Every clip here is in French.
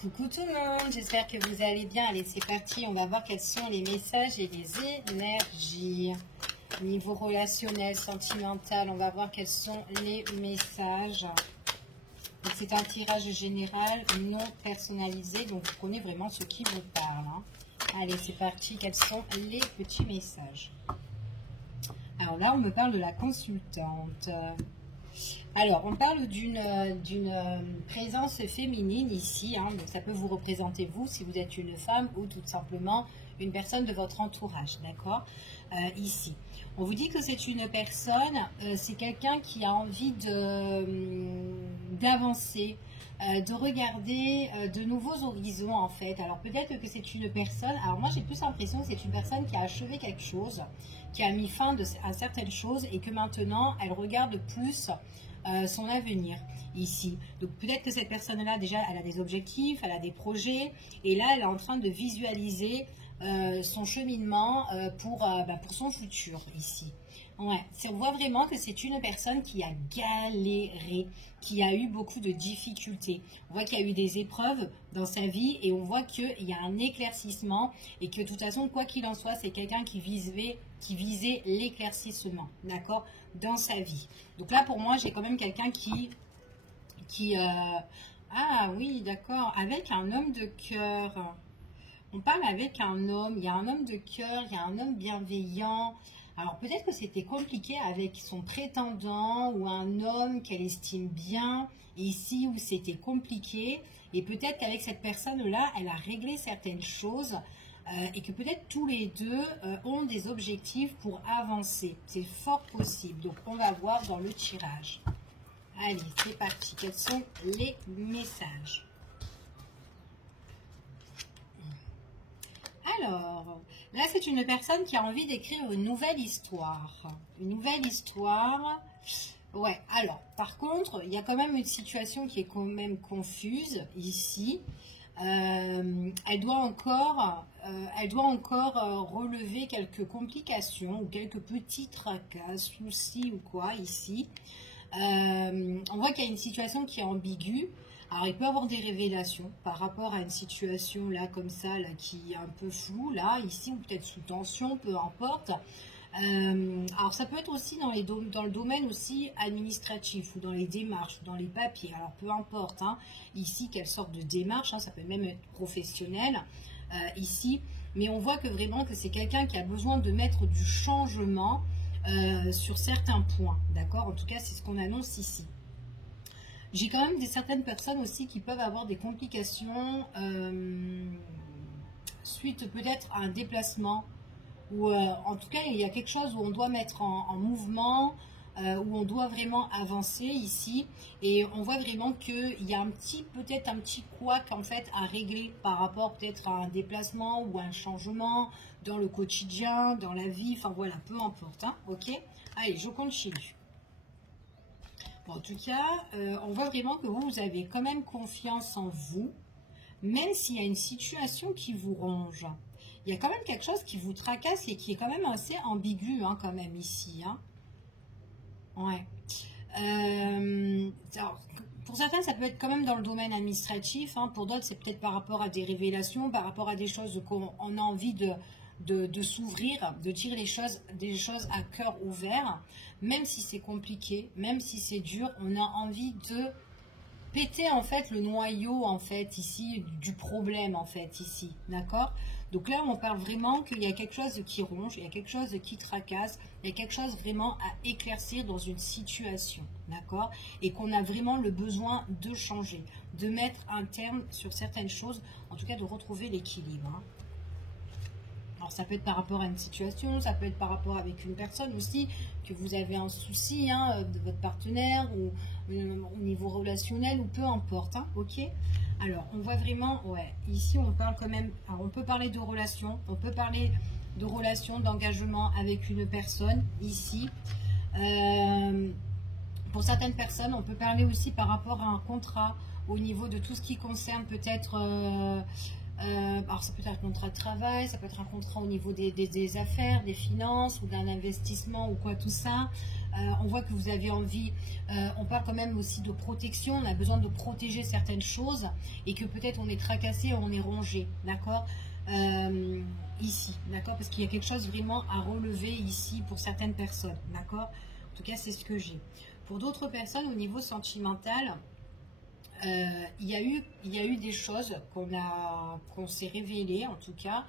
Coucou tout le monde, j'espère que vous allez bien. Allez, c'est parti, on va voir quels sont les messages et les énergies. Niveau relationnel, sentimental, on va voir quels sont les messages. C'est un tirage général non personnalisé, donc vous prenez vraiment ce qui vous parle. Hein. Allez, c'est parti, quels sont les petits messages? Alors là, on me parle de la consultante. Alors, on parle d'une présence féminine ici, hein, donc ça peut vous représenter vous, si vous êtes une femme ou tout simplement une personne de votre entourage, d'accord? Ici, on vous dit que c'est une personne, c'est quelqu'un qui a envie d'avancer, de regarder de nouveaux horizons en fait. Alors peut-être que c'est une personne, alors moi j'ai plus l'impression que c'est une personne qui a achevé quelque chose, qui a mis fin à certaines choses et que maintenant elle regarde plus son avenir ici. Donc peut-être que cette personne-là, déjà, elle a des objectifs, elle a des projets, et là, elle est en train de visualiser son cheminement pour son futur ici. Ouais, on voit vraiment que c'est une personne qui a galéré, qui a eu beaucoup de difficultés. On voit qu'il y a eu des épreuves dans sa vie et on voit qu'il y a un éclaircissement et que de toute façon, quoi qu'il en soit, c'est quelqu'un qui visait l'éclaircissement, d'accord, dans sa vie. Donc là, pour moi, j'ai quand même quelqu'un ah oui, d'accord, avec un homme de cœur. On parle avec un homme, il y a un homme de cœur, il y a un homme bienveillant. Alors peut-être que c'était compliqué avec son prétendant ou un homme qu'elle estime bien ici où c'était compliqué. Et peut-être qu'avec cette personne-là, elle a réglé certaines choses et que peut-être tous les deux ont des objectifs pour avancer. C'est fort possible. Donc on va voir dans le tirage. Allez, c'est parti. Quels sont les messages ? Alors, là, c'est une personne qui a envie d'écrire une nouvelle histoire. Une nouvelle histoire. Ouais, alors, par contre, il y a quand même une situation qui est quand même confuse ici. Elle doit encore relever quelques complications ou quelques petits tracas, soucis ou quoi ici. On voit qu'il y a une situation qui est ambiguë. Alors, il peut y avoir des révélations par rapport à une situation là, comme ça, là, qui est un peu floue, là, ici, ou peut-être sous tension, peu importe. Alors, ça peut être aussi dans le domaine aussi administratif, ou dans les démarches, ou dans les papiers. Alors, peu importe, hein, ici, quelle sorte de démarche, hein, ça peut même être professionnel, ici. Mais on voit que vraiment que c'est quelqu'un qui a besoin de mettre du changement sur certains points, d'accord? En tout cas, c'est ce qu'on annonce ici. J'ai quand même certaines personnes aussi qui peuvent avoir des complications suite peut-être à un déplacement ou en tout cas il y a quelque chose où on doit mettre en mouvement, où on doit vraiment avancer ici et on voit vraiment qu'il y a peut-être un petit couac en fait à régler par rapport peut-être à un déplacement ou un changement dans le quotidien, dans la vie, enfin voilà, peu importe, hein, ok. Allez, je continue. Bon, en tout cas, on voit vraiment que vous avez quand même confiance en vous, même s'il y a une situation qui vous ronge. Il y a quand même quelque chose qui vous tracasse et qui est quand même assez ambigu, hein, quand même, ici. Hein. Ouais. Alors, pour certains, ça peut être quand même dans le domaine administratif. Hein. Pour d'autres, c'est peut-être par rapport à des révélations, par rapport à des choses qu'on a envie de s'ouvrir, de dire des choses à cœur ouvert, même si c'est compliqué, même si c'est dur, on a envie de péter en fait le noyau en fait ici du problème en fait ici, d'accord? Donc là on parle vraiment qu'il y a quelque chose qui ronge, il y a quelque chose qui tracasse, il y a quelque chose vraiment à éclaircir dans une situation, d'accord? Et qu'on a vraiment le besoin de changer, de mettre un terme sur certaines choses, en tout cas de retrouver l'équilibre, hein. Alors ça peut être par rapport à une situation, ça peut être par rapport avec une personne aussi, que vous avez un souci, hein, de votre partenaire ou au niveau relationnel ou peu importe, hein, ok. Alors on voit vraiment, ouais, ici on parle quand même, alors on peut parler de relations, on peut parler de relations, d'engagement avec une personne ici. Pour certaines personnes, on peut parler aussi par rapport à un contrat au niveau de tout ce qui concerne peut-être... alors ça peut être un contrat de travail, ça peut être un contrat au niveau des affaires, des finances ou d'un investissement ou quoi tout ça. On voit que vous avez envie, on parle quand même aussi de protection, on a besoin de protéger certaines choses et que peut-être on est tracassé, on est rongé, d'accord, ici, d'accord, parce qu'il y a quelque chose vraiment à relever ici pour certaines personnes, d'accord. En tout cas, c'est ce que j'ai. Pour d'autres personnes, au niveau sentimental, il y a eu des choses qu'on s'est révélées, en tout cas,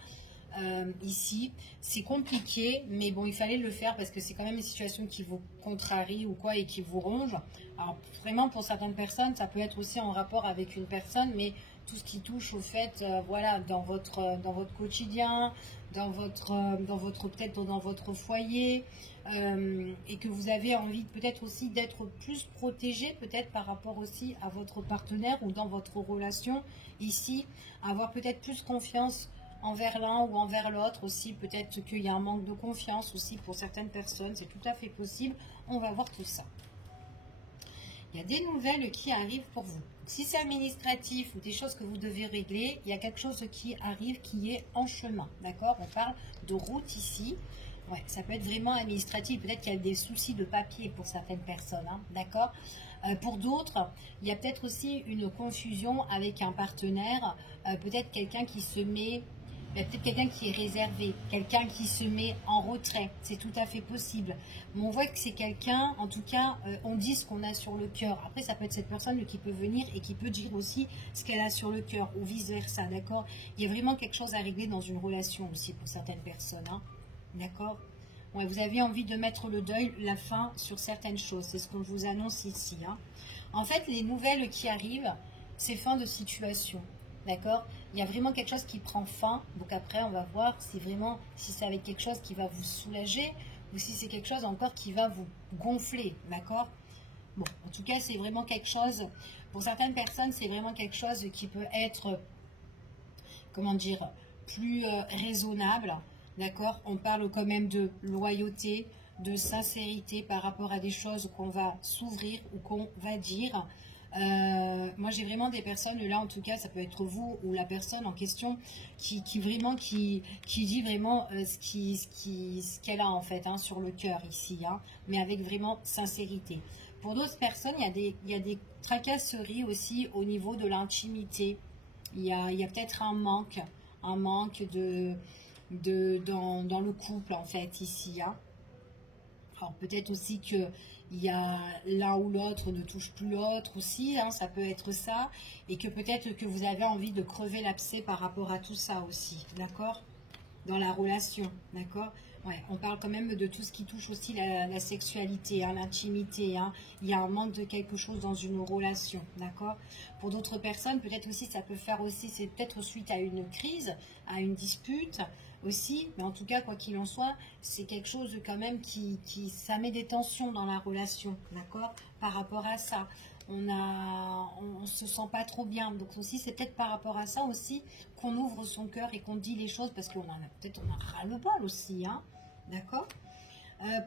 ici. C'est compliqué, mais bon, il fallait le faire parce que c'est quand même une situation qui vous contrarie ou quoi et qui vous ronge. Alors, vraiment, pour certaines personnes, ça peut être aussi en rapport avec une personne, mais tout ce qui touche au fait, voilà, dans votre quotidien, peut-être dans votre foyer, et que vous avez envie peut-être aussi d'être plus protégé, peut-être par rapport aussi à votre partenaire ou dans votre relation ici, avoir peut-être plus confiance envers l'un ou envers l'autre aussi, peut-être qu'il y a un manque de confiance aussi pour certaines personnes, c'est tout à fait possible, on va voir tout ça. Il y a des nouvelles qui arrivent pour vous. Si c'est administratif ou des choses que vous devez régler, il y a quelque chose qui arrive qui est en chemin, d'accord. On parle de route ici. Ouais, ça peut être vraiment administratif. Peut-être qu'il y a des soucis de papier pour certaines personnes, hein, d'accord. Pour d'autres, il y a peut-être aussi une confusion avec un partenaire. Peut-être quelqu'un qui se met... Il y a peut-être quelqu'un qui est réservé, quelqu'un qui se met en retrait, c'est tout à fait possible. Mais on voit que c'est quelqu'un, en tout cas, on dit ce qu'on a sur le cœur. Après, ça peut être cette personne qui peut venir et qui peut dire aussi ce qu'elle a sur le cœur, ou vice-versa, d'accord. Il y a vraiment quelque chose à régler dans une relation aussi pour certaines personnes, hein, d'accord. Ouais, vous avez envie de mettre le deuil, la fin sur certaines choses, c'est ce qu'on vous annonce ici, hein. En fait, les nouvelles qui arrivent, c'est fin de situation. D'accord. Il y a vraiment quelque chose qui prend fin. Donc après, on va voir si vraiment, si c'est avec quelque chose qui va vous soulager ou si c'est quelque chose encore qui va vous gonfler. D'accord. Bon, en tout cas, c'est vraiment quelque chose, pour certaines personnes, c'est vraiment quelque chose qui peut être, comment dire, plus raisonnable. D'accord. On parle quand même de loyauté, de sincérité par rapport à des choses qu'on va s'ouvrir ou qu'on va dire. Moi j'ai vraiment des personnes là, en tout cas ça peut être vous ou la personne en question qui dit vraiment ce qu'elle a en fait, hein, sur le cœur ici, hein, mais avec vraiment sincérité. Pour d'autres personnes, il y a des tracasseries aussi au niveau de l'intimité. Il y a peut-être un manque dans le couple en fait ici, hein. Alors peut-être aussi que il y a l'un ou l'autre ne touche plus l'autre aussi, hein, ça peut être ça, et que peut-être que vous avez envie de crever l'abcès par rapport à tout ça aussi, d'accord, dans la relation, d'accord. Ouais, on parle quand même de tout ce qui touche aussi la sexualité, hein, l'intimité, hein. Il y a un manque de quelque chose dans une relation, d'accord. Pour d'autres personnes, peut-être aussi, ça peut faire aussi, c'est peut-être suite à une crise, à une dispute aussi, mais en tout cas, quoi qu'il en soit, c'est quelque chose quand même ça met des tensions dans la relation, d'accord, par rapport à ça. On se sent pas trop bien, donc aussi c'est peut-être par rapport à ça aussi qu'on ouvre son cœur et qu'on dit les choses parce qu'on a peut-être on a ras-le-bol aussi, hein, d'accord.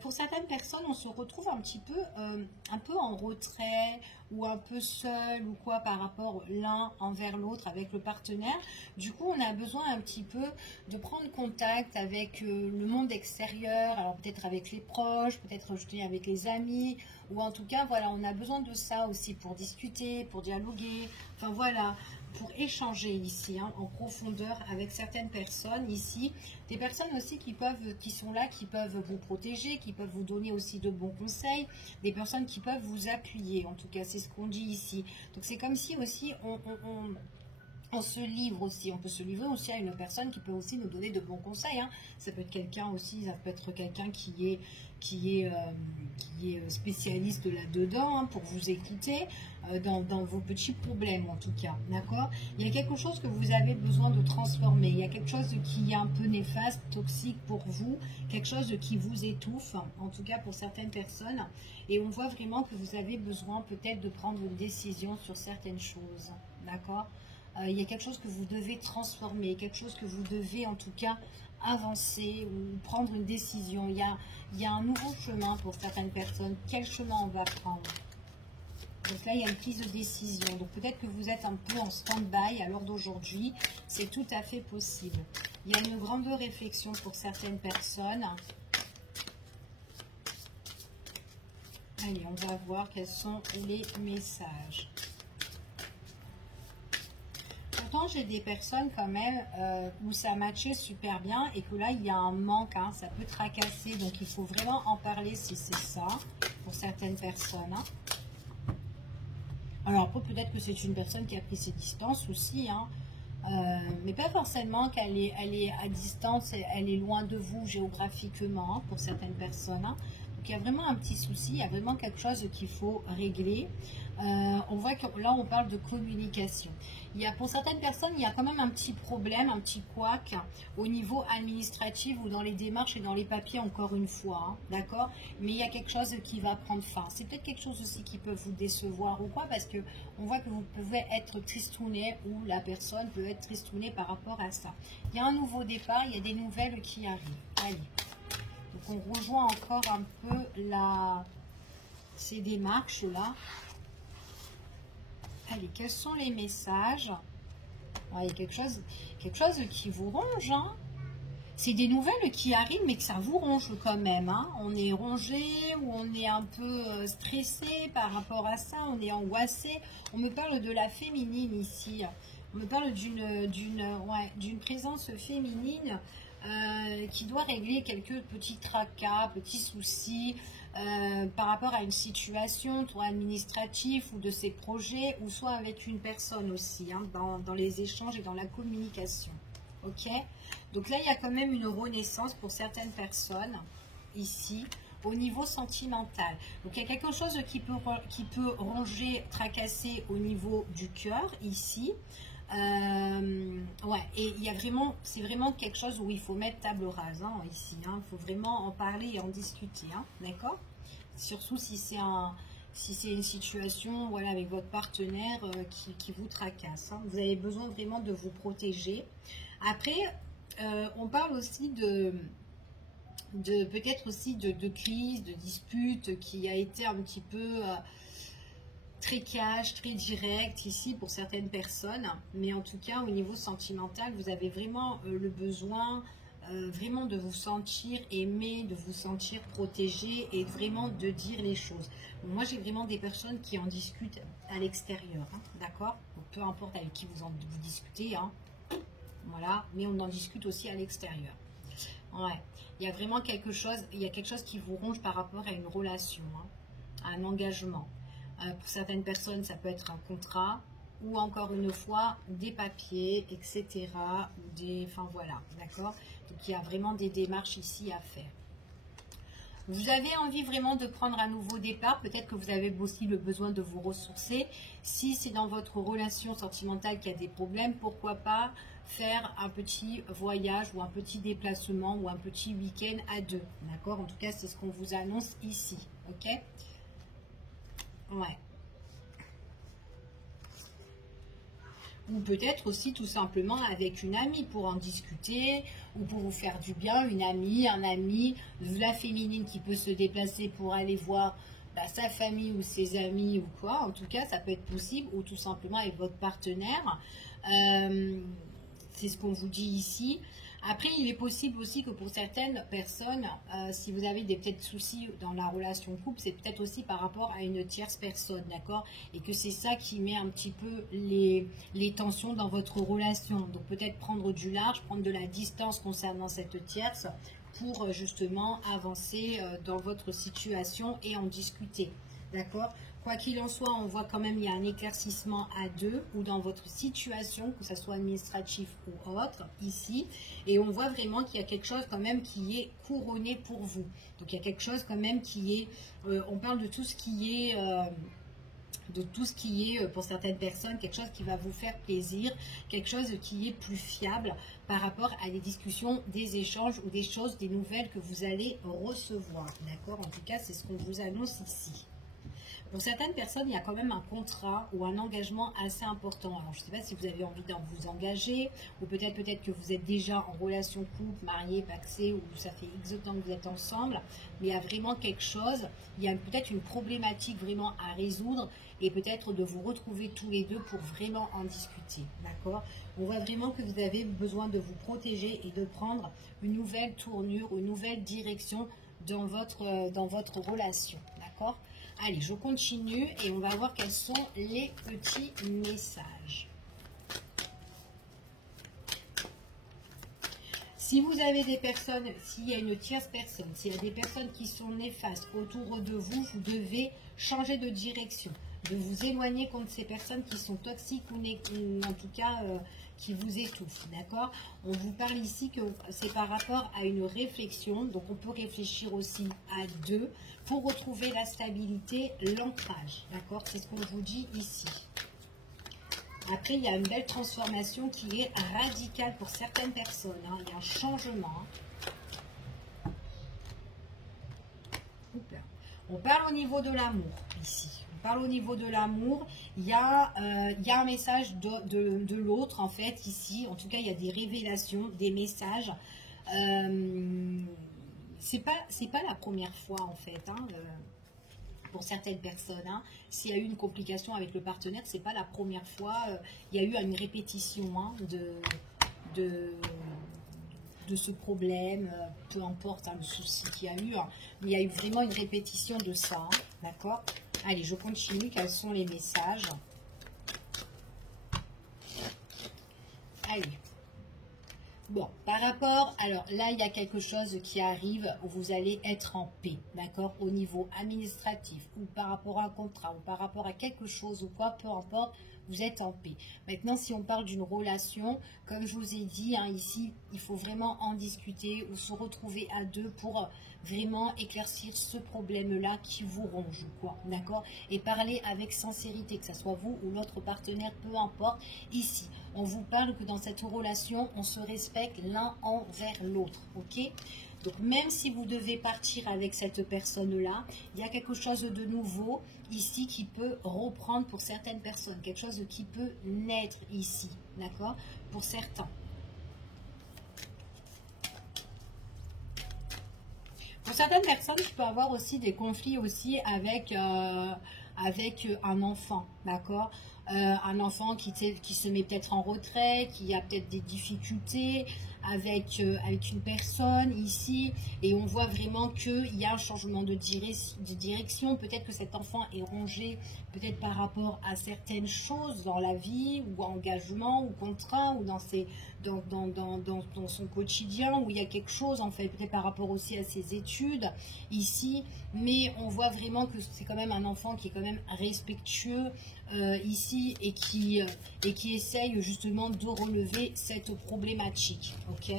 Pour certaines personnes, on se retrouve un peu en retrait ou un peu seul ou quoi par rapport l'un envers l'autre avec le partenaire. Du coup, on a besoin un petit peu de prendre contact avec le monde extérieur, alors peut-être avec les proches, peut-être avec les amis, ou en tout cas, voilà, on a besoin de ça aussi pour discuter, pour dialoguer, enfin voilà, pour échanger ici, hein, en profondeur avec certaines personnes ici, des personnes aussi qui sont là, qui peuvent vous protéger, qui peuvent vous donner aussi de bons conseils, des personnes qui peuvent vous appuyer, en tout cas c'est ce qu'on dit ici. Donc c'est comme si aussi on se livre aussi, on peut se livrer aussi à une personne qui peut aussi nous donner de bons conseils, hein. Ça peut être quelqu'un aussi, ça peut être quelqu'un qui est spécialiste là-dedans, hein, pour vous écouter dans vos petits problèmes en tout cas, d'accord. Il y a quelque chose que vous avez besoin de transformer, il y a quelque chose qui est un peu néfaste, toxique pour vous, quelque chose qui vous étouffe, en tout cas pour certaines personnes, et on voit vraiment que vous avez besoin peut-être de prendre une décision sur certaines choses, d'accord. Il y a quelque chose que vous devez transformer, quelque chose que vous devez en tout cas avancer ou prendre une décision. Il y a un nouveau chemin pour certaines personnes. Quel chemin on va prendre? Donc là, il y a une prise de décision. Donc peut-être que vous êtes un peu en stand-by à l'heure d'aujourd'hui. C'est tout à fait possible. Il y a une grande réflexion pour certaines personnes. Allez, on va voir quels sont les messages. Pourtant, j'ai des personnes quand même où ça matchait super bien et que là, il y a un manque, hein, ça peut tracasser. Donc, il faut vraiment en parler si c'est ça, pour certaines personnes. Hein. Alors, après, peut-être que c'est une personne qui a pris ses distances aussi, hein, mais pas forcément qu'elle est à distance, elle est loin de vous géographiquement, hein, pour certaines personnes. Hein. Donc, il y a vraiment un petit souci, il y a vraiment quelque chose qu'il faut régler. On voit que là, on parle de communication. Pour certaines personnes, il y a quand même un petit problème, un petit couac au niveau administratif ou dans les démarches et dans les papiers, encore une fois, hein, d'accord? Mais il y a quelque chose qui va prendre fin. C'est peut-être quelque chose aussi qui peut vous décevoir ou quoi, parce que on voit que vous pouvez être tristouné ou la personne peut être tristounée par rapport à ça. Il y a un nouveau départ, il y a des nouvelles qui arrivent. Allez. Donc on rejoint encore un peu ces démarches-là. Allez, quels sont les messages? Il y a quelque chose qui vous ronge. Hein. C'est des nouvelles qui arrivent, mais que ça vous ronge quand même. Hein. On est rongé ou on est un peu stressé par rapport à ça. On est angoissé. On me parle de la féminine ici. On me parle d'une présence féminine qui doit régler quelques petits tracas, petits soucis par rapport à une situation, soit administrative ou de ses projets, ou soit avec une personne aussi, hein, dans les échanges et dans la communication. Ok? Donc là, il y a quand même une renaissance pour certaines personnes, ici, au niveau sentimental. Donc il y a quelque chose qui peut ronger, tracasser au niveau du cœur, ici. Ouais, et il y a vraiment, c'est vraiment quelque chose où il faut mettre table rase, hein, ici. Il faut vraiment en parler et en discuter, hein, d'accord? Surtout si c'est une situation, voilà, avec votre partenaire qui vous tracasse. Hein. Vous avez besoin vraiment de vous protéger. Après, on parle aussi de peut-être aussi de crise, de dispute qui a été un petit peu très cash, très direct ici pour certaines personnes, mais en tout cas au niveau sentimental, vous avez vraiment le besoin vraiment de vous sentir aimé, de vous sentir protégé et vraiment de dire les choses. Bon, moi j'ai vraiment des personnes qui en discutent à l'extérieur, hein, d'accord? Peu importe avec qui vous discutez, hein, voilà, mais on en discute aussi à l'extérieur. Ouais, il y a vraiment quelque chose qui vous ronge par rapport à une relation, hein, à un engagement. Pour certaines personnes, ça peut être un contrat ou encore une fois des papiers, etc. Enfin voilà, d'accord. Donc il y a vraiment des démarches ici à faire. Vous avez envie vraiment de prendre un nouveau départ, peut-être que vous avez aussi le besoin de vous ressourcer. Si c'est dans votre relation sentimentale qu'il y a des problèmes, pourquoi pas faire un petit voyage ou un petit déplacement ou un petit week-end à deux, d'accord? En tout cas, c'est ce qu'on vous annonce ici, ok? Ouais. Ou peut-être aussi tout simplement avec une amie pour en discuter ou pour vous faire du bien, une amie, un ami, la féminine qui peut se déplacer pour aller voir sa famille ou ses amis ou quoi. En tout cas, ça peut être possible ou tout simplement avec votre partenaire. C'est ce qu'on vous dit ici. Après, il est possible aussi que pour certaines personnes, si vous avez des peut-être soucis dans la relation couple, c'est peut-être aussi par rapport à une tierce personne, d'accord? Et que c'est ça qui met un petit peu les tensions dans votre relation. Donc peut-être prendre du large, prendre de la distance concernant cette tierce pour justement avancer dans votre situation et en discuter, d'accord? Quoi qu'il en soit, on voit quand même il y a un éclaircissement à deux ou dans votre situation, que ce soit administratif ou autre, ici. Et on voit vraiment qu'il y a quelque chose quand même qui est couronné pour vous. Donc il y a quelque chose quand même qui est... on parle de tout ce qui est... pour certaines personnes, quelque chose qui va vous faire plaisir, quelque chose qui est plus fiable par rapport à des discussions, des échanges ou des choses, des nouvelles que vous allez recevoir. D'accord? En tout cas, c'est ce qu'on vous annonce ici. Pour certaines personnes, il y a quand même un contrat ou un engagement assez important. Alors, je ne sais pas si vous avez envie de vous engager ou peut-être que vous êtes déjà en relation couple, marié, paxé ou ça fait X temps que vous êtes ensemble. Mais il y a vraiment quelque chose, il y a peut-être une problématique vraiment à résoudre et peut-être de vous retrouver tous les deux pour vraiment en discuter. D'accord? On voit vraiment que vous avez besoin de vous protéger et de prendre une nouvelle tournure, une nouvelle direction dans votre relation. D'accord? Allez, je continue et on va voir quels sont les petits messages. Si vous avez des personnes, s'il y a une tierce personne, s'il y a des personnes qui sont néfastes autour de vous, vous devez changer de direction, de vous éloigner contre ces personnes qui sont toxiques ou en tout cas qui vous étouffent, d'accord? On vous parle ici que c'est par rapport à une réflexion, donc on peut réfléchir aussi à deux pour retrouver la stabilité, l'ancrage, d'accord? C'est ce qu'on vous dit ici. Après, il y a une belle transformation qui est radicale pour certaines personnes. Hein. Il y a un changement. Hein. On parle au niveau de l'amour, ici. On parle au niveau de l'amour. Il y a un message de l'autre, en fait, ici. En tout cas, il y a des révélations, des messages. C'est pas la première fois, en fait, hein, pour certaines personnes. Hein. S'il y a eu une complication avec le partenaire, c'est pas la première fois. Il y a eu une répétition hein, de ce problème, peu importe hein, le souci qu'il y a eu. Hein. Mais il y a eu vraiment une répétition de ça. Hein, d'accord? Allez, je continue. Quels sont les messages? Allez. Bon, par rapport, alors là, il y a quelque chose qui arrive où vous allez être en paix, d'accord, au niveau administratif, ou par rapport à un contrat, ou par rapport à quelque chose, ou quoi, peu importe, vous êtes en paix. Maintenant, si on parle d'une relation, comme je vous ai dit, hein, ici, il faut vraiment en discuter ou se retrouver à deux pour vraiment éclaircir ce problème-là qui vous ronge, quoi, d'accord? Et parler avec sincérité, que ce soit vous ou l'autre partenaire, peu importe, ici. On vous parle que dans cette relation, on se respecte l'un envers l'autre, ok? Donc, même si vous devez partir avec cette personne-là, il y a quelque chose de nouveau ici qui peut reprendre pour certaines personnes. Quelque chose qui peut naître ici, d'accord? Pour certains. Pour certaines personnes, je peux avoir aussi des conflits aussi avec un enfant, d'accord? Un enfant qui se met peut-être en retrait, qui a peut-être des difficultés avec une personne ici, et on voit vraiment qu'il y a un changement de direction. Peut-être que cet enfant est rongé, peut-être par rapport à certaines choses dans la vie, ou engagement, ou contrat, ou dans son quotidien, où il y a quelque chose, en fait, peut-être par rapport aussi à ses études, ici, mais on voit vraiment que c'est quand même un enfant qui est quand même respectueux, ici, et qui essaye justement de relever cette problématique, ok?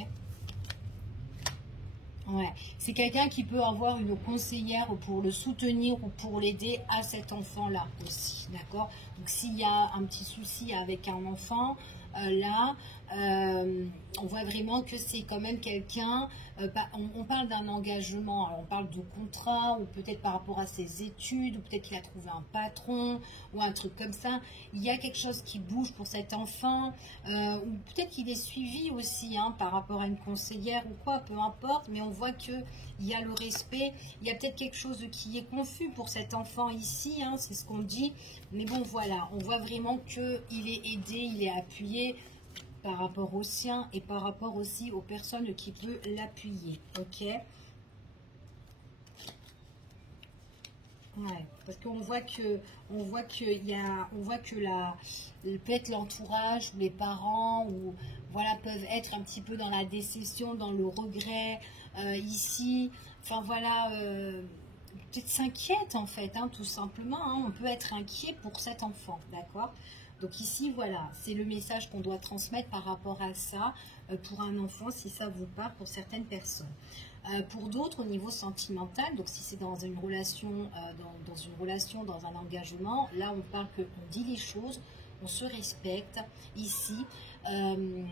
Ouais, c'est quelqu'un qui peut avoir une conseillère pour le soutenir ou pour l'aider à cet enfant-là aussi, d'accord? Donc s'il y a un petit souci avec un enfant, là, on voit vraiment que c'est quand même quelqu'un, on parle d'un engagement, alors on parle de contrat, ou peut-être par rapport à ses études, ou peut-être qu'il a trouvé un patron, ou un truc comme ça. Il y a quelque chose qui bouge pour cet enfant, ou peut-être qu'il est suivi aussi hein, par rapport à une conseillère ou quoi, peu importe, mais on voit qu'il y a le respect, il y a peut-être quelque chose qui est confus pour cet enfant ici, hein, c'est ce qu'on dit, mais bon voilà, on voit vraiment qu'il est aidé, il est appuyé par rapport au sien et par rapport aussi aux personnes qui peuvent l'appuyer, ok? Ouais, parce qu'on voit que, peut-être l'entourage, les parents, ou voilà, peuvent être un petit peu dans la déception, dans le regret, ici, enfin voilà, peut-être s'inquiète en fait, hein, tout simplement, hein, on peut être inquiet pour cet enfant, d'accord? Donc ici, voilà, c'est le message qu'on doit transmettre par rapport à ça, pour un enfant, si ça vous parle, pour certaines personnes. Pour d'autres, au niveau sentimental, donc si c'est dans une relation, dans un engagement, là on parle qu'on dit les choses, on se respecte. Ici, on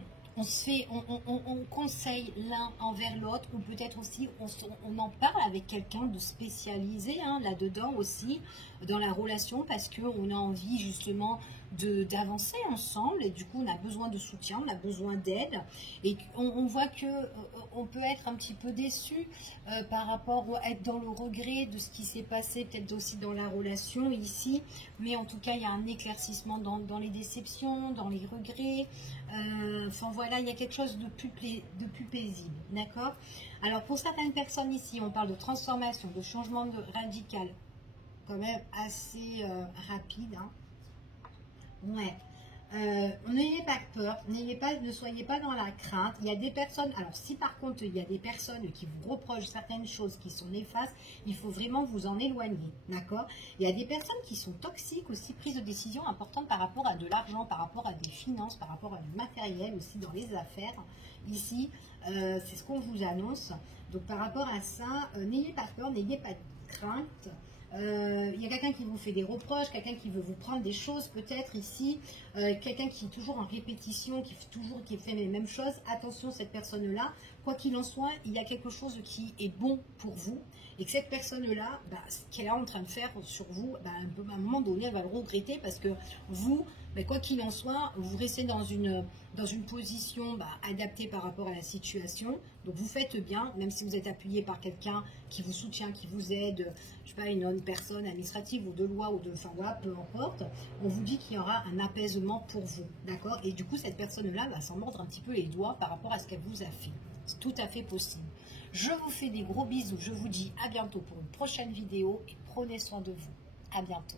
conseille l'un envers l'autre, ou peut-être aussi on en parle avec quelqu'un de spécialisé hein, là-dedans aussi, dans la relation, parce qu'on a envie justement d'avancer ensemble, et du coup on a besoin de soutien, on a besoin d'aide, et on voit que on peut être un petit peu déçu par rapport à être dans le regret de ce qui s'est passé, peut-être aussi dans la relation ici, mais en tout cas il y a un éclaircissement dans les déceptions, dans les regrets, enfin voilà, il y a quelque chose de plus paisible, d'accord? Alors pour certaines personnes ici, on parle de transformation, de changement radical, quand même assez rapide. Hein. Ouais. N'ayez pas peur, ne soyez pas dans la crainte. Il y a des personnes, alors si par contre il y a des personnes qui vous reprochent certaines choses qui sont néfastes, il faut vraiment vous en éloigner, d'accord? Il y a des personnes qui sont toxiques aussi, prises de décisions importantes par rapport à de l'argent, par rapport à des finances, par rapport à du matériel aussi dans les affaires. Ici, c'est ce qu'on vous annonce. Donc par rapport à ça, n'ayez pas peur, n'ayez pas de crainte. Il y a quelqu'un qui vous fait des reproches, quelqu'un qui veut vous prendre des choses peut-être ici, quelqu'un qui est toujours en répétition, qui fait les mêmes choses. Attention, cette personne-là, quoi qu'il en soit, il y a quelque chose qui est bon pour vous et que cette personne-là, bah, ce qu'elle est en train de faire sur vous, bah, à un moment donné, elle va le regretter parce que vous, bah, quoi qu'il en soit, vous restez dans une position bah, adaptée par rapport à la situation. Donc vous faites bien, même si vous êtes appuyé par quelqu'un qui vous soutient, qui vous aide, je sais pas, une personne administrative ou de loi ou de, enfin voilà, peu importe, on vous dit qu'il y aura un apaisement pour vous, d'accord? Et du coup, cette personne-là va s'en mordre un petit peu les doigts par rapport à ce qu'elle vous a fait. C'est tout à fait possible. Je vous fais des gros bisous, je vous dis à bientôt pour une prochaine vidéo et prenez soin de vous. À bientôt.